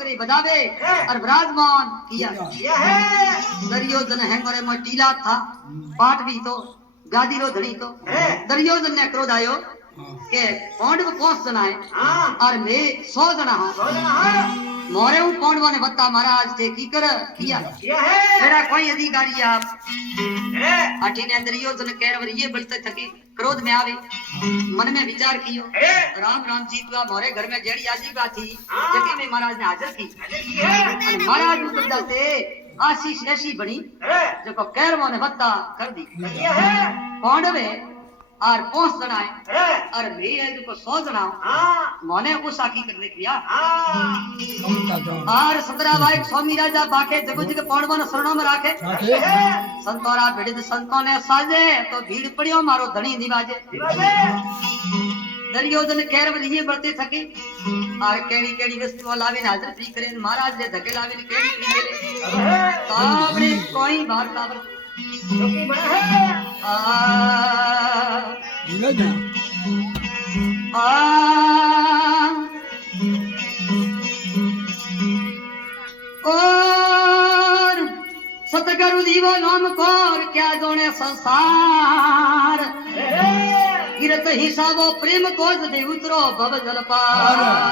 करे बदावे और विराजमान किया है। दुर्योधन है मोरे में टीला था पाठ भी तो गादी रो धनी तो दुर्योधन ने क्रोध आयो के पांडव 5 जना है और मैं 100 जना हूं मोरे हूं पांडव ने बता महाराज थे की कर किया है मेरा कोई अधिकारी आप अठीने दुर्योधन कहरवर ये बलते थके क्रोध में आवे मन में विचार कियो राम राम जी तू मोरे घर में जेड़ी आजी बात थी जके में महाराज ने हाजिर की और महाराज ने बता से आशीष ऐसी बनी जो को कहरवा ने बता कर दी पांडव है और 5 जना है और मैं है जो को 100 जना मोने को साकी कर किया और 17 भाई स्वामी राजा बाके जगो जग पांडवा ने शरणों में राखे संतोरा भेड़ित संतों ने साजे तो भीड़ पड़ियो मारो धनी निवाजे दुर्योधन कहरवर ये बढ़ते थके और केड़ी केड़ी वस्तु लावे हाजिर फ्री करे महाराज ने धके लावे केड़ी फ्री मिले सामने कोई बात काबर जोकी बड़ा है और सतगुरु दीवो नाम कोर क्या जोने संसार गिरत हिसाबो प्रेम कोज दे उतरो भव जल पार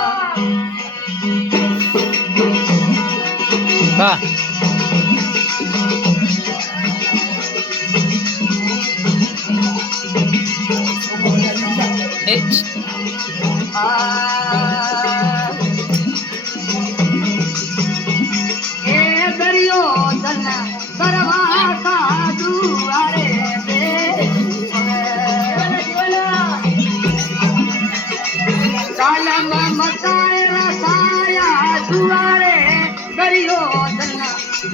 दुर्योधन सर्वासा दुआरे कालम मचाए रसाया दुआरे दुर्योधन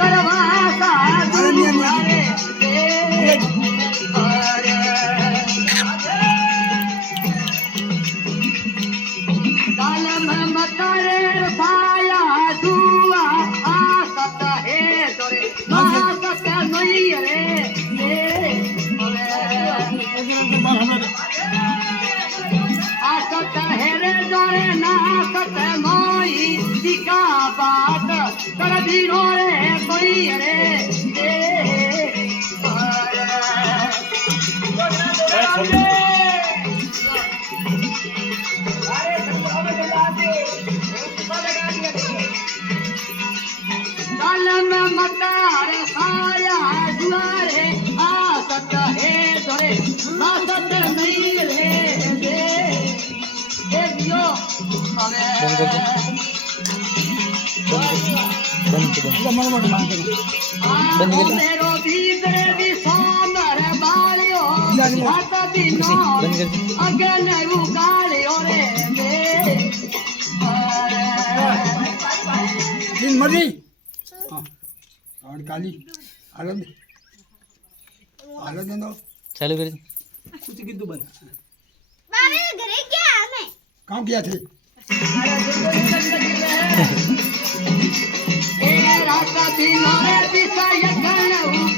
सर्वासा दुआरे कालम मचाए रसाया दुआ आसत है तोरे आसत नहीं रे आसत है रे जोरे नासत मोई दिखा बात कर दीनो रे कोई रे कालम मकार साया दुआरे आसत है जोरे नासत नहीं रे दियो मेरो भीतर भी सोमर बालियो हाथ दिनो अगे नहीं उगालियो रे दिन मरी और काली आनंद आनंद दो चालू कर कुछ किदू बन मारे घरे क्या हमें काम किया थे ए रात दिनो रे पिसा यखन